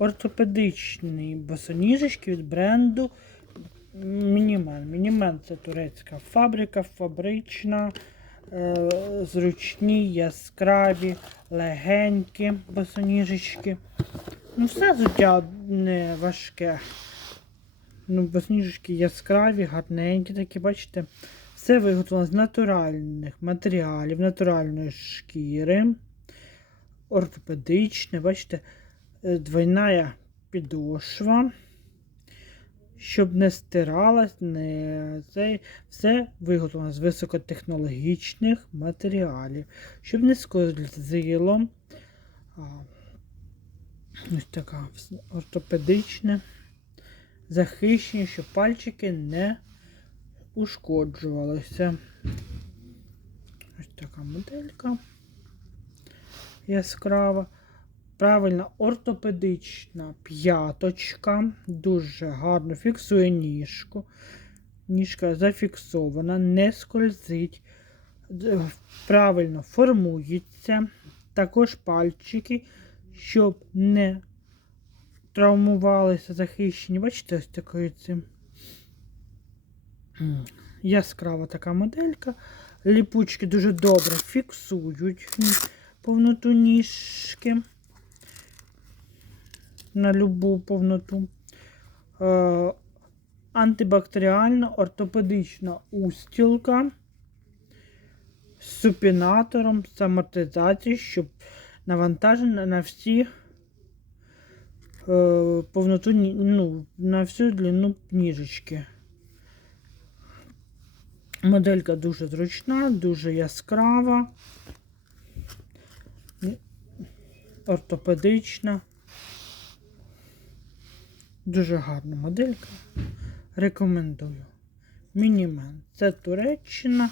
ортопедичні босоніжечки від бренду Мінімен. Мінімен це турецька фабрика, фабрична, е, зручні, яскраві, легенькі босоніжечки. Ну, все взуття не важке. Ну, босоніжечки яскраві, гарненькі такі, бачите. Все виготовлено з натуральних матеріалів, натуральної шкіри, ортопедичне, бачите, е, двойна підошва, щоб не стиралась, не цей, все виготовлено з високотехнологічних матеріалів, щоб не скользило. Ось така ортопедична, захищені, щоб пальчики не ушкоджувалися. Ось така моделька яскрава. Правильно, ортопедична п'яточка. Дуже гарно фіксує ніжку. Ніжка зафіксована, не скользить. Правильно формується. Також пальчики, щоб не травмувалися захищені. Бачите, ось такою цим. Яскрава така моделька. Ліпучки дуже добре фіксують повноту ніжки на любу повноту. Е, антибактеріальна ортопедична устілка з супінатором, з амортизацією, щоб навантажена на всі е, повноту, ну, на всю длину ніжечки. Моделька дуже зручна, дуже яскрава, ортопедична. Дуже гарна моделька. Рекомендую. Мінімен. Це Туреччина.